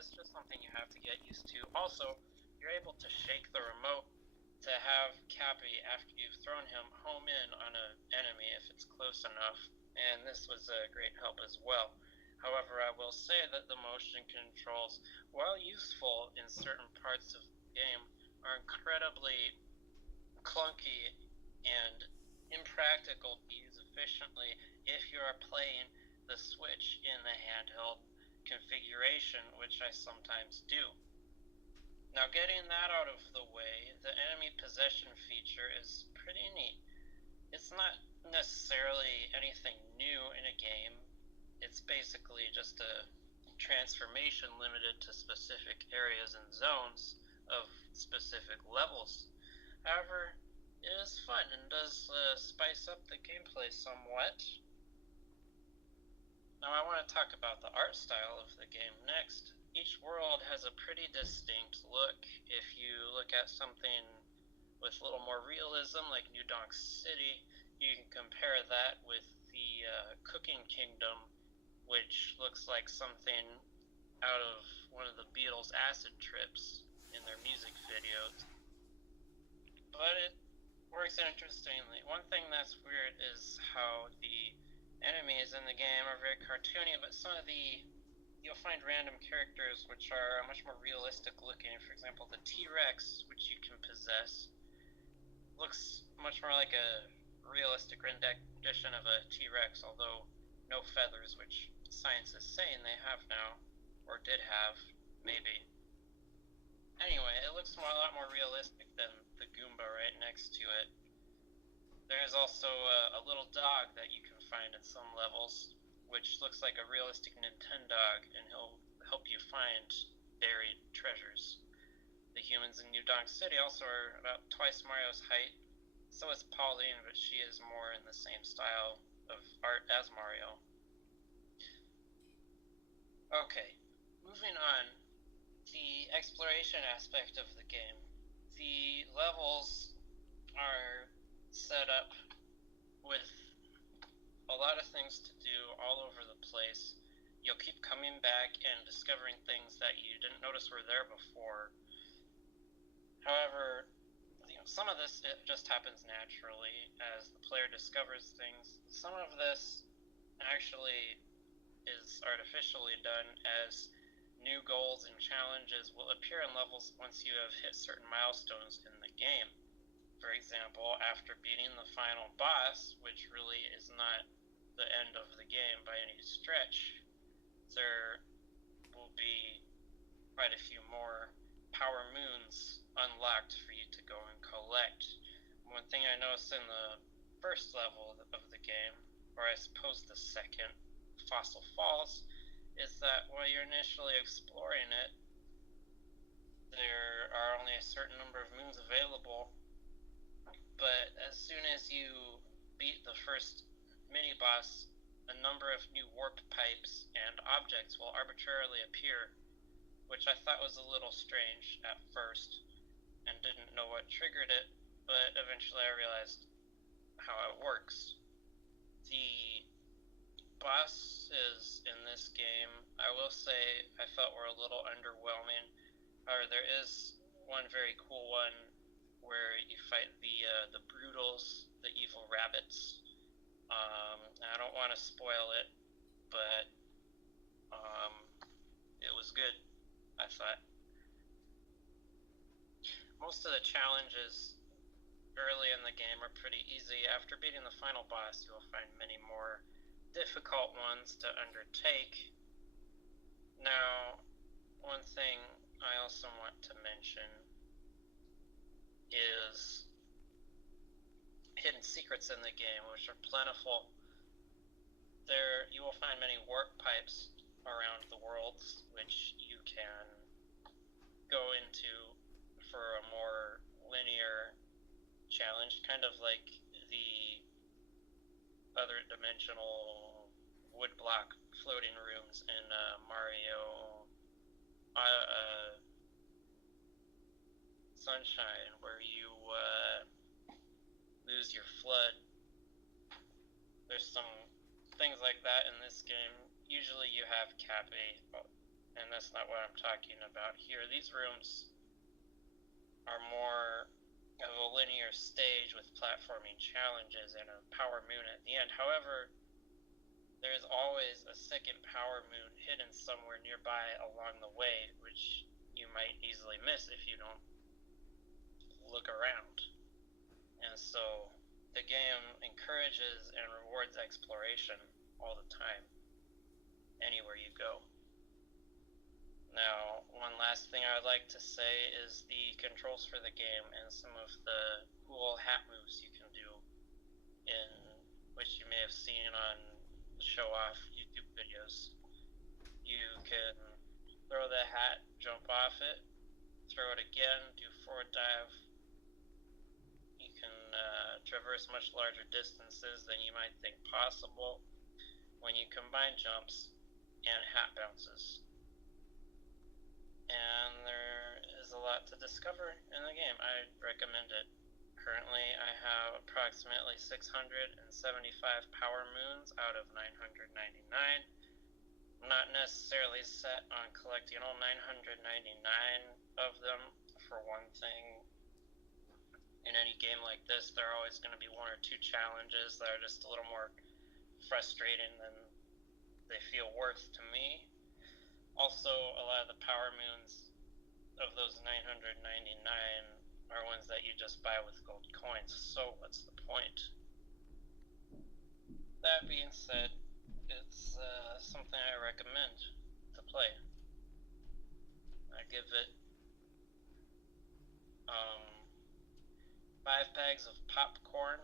is just something you have to get used to. Also, you're able to shake the remote to have Cappy, after you've thrown him, home in on an enemy if it's close enough, and this was a great help as well. However, I will say that the motion controls, while useful in certain parts of the game, are incredibly clunky and impractical to use efficiently if you are playing the Switch in the handheld configuration, which I sometimes do. Now, getting that out of the way, the enemy possession feature is pretty neat. It's not necessarily anything new in a game. It's basically just a transformation limited to specific areas and zones of specific levels. However, it is fun and does spice up the gameplay somewhat. Now I want to talk about the art style of the game next. Each world has a pretty distinct look. If you look at something with a little more realism, like New Donk City, you can compare that with the Cooking Kingdom, which looks like something out of one of the Beatles' acid trips in their music videos. But it works interestingly. One thing that's weird is how the enemies in the game are very cartoony, but some of you'll find random characters which are much more realistic looking. For example, the T-Rex, which you can possess, looks much more like a realistic rendition of a T-Rex, although no feathers, which science is saying they have now, or did have, maybe. Anyway, it looks a lot more realistic than the Goomba right next to it. There's also a little dog that you can find in some levels, which looks like a realistic Nintendog, and he'll help you find buried treasures. The humans in New Donk City also are about twice Mario's height. So is Pauline, but she is more in the same style of art as Mario. Okay, moving on. The exploration aspect of the game. The levels are set up with a lot of things to do all over the place. You'll keep coming back and discovering things that you didn't notice were there before. However, some of this just happens naturally as the player discovers things. Some of this actually is artificially done, as new goals and challenges will appear in levels once you have hit certain milestones in the game. For example, after beating the final boss, which really is not the end of the game by any stretch, there will be quite a few more power moons unlocked for you to go and collect. One thing I noticed in the first level of the game, or I suppose the second, Fossil Falls, is that while you're initially exploring it, there are only a certain number of moons available, but as soon as you beat the first mini-boss, a number of new warp pipes and objects will arbitrarily appear, which I thought was a little strange at first, and didn't know what triggered it, but eventually I realized how it works. The bosses in this game, I will say, I felt were a little underwhelming. However, there is one very cool one where you fight the Brutals, the evil rabbits. I don't want to spoil it, but it was good, I thought. Most of the challenges early in the game are pretty easy. After beating the final boss, you'll find many more difficult ones to undertake. Now, one thing I also want to mention is hidden secrets in the game, which are plentiful. There, you will find many warp pipes around the worlds, which you can go into for a more linear challenge, kind of like the other dimensional woodblock floating rooms in Mario Sunshine, where you lose your flood. There's some things like that in this game. Usually you have Cappy, and that's not what I'm talking about here. These rooms are more of a linear stage with platforming challenges and a power moon at the end. However, there is always a second power moon hidden somewhere nearby along the way, which you might easily miss if you don't look around. And so the game encourages and rewards exploration all the time, anywhere you go. Now, one last thing I would like to say is the controls for the game and some of the cool hat moves you can do, in which you may have seen on show-off YouTube videos. You can throw the hat, jump off it, throw it again, do forward dive. You can traverse much larger distances than you might think possible when you combine jumps and hat bounces. And there is a lot to discover in the game. I recommend it. Currently, I have approximately 675 power moons out of 999. I'm not necessarily set on collecting all 999 of them. For one thing, in any game like this, there are always going to be one or two challenges that are just a little more frustrating than they feel worth to me. Also, a lot of the power moons of those 999 are ones that you just buy with gold coins, so what's the point? That being said, it's something I recommend to play. I give it 5 bags of popcorn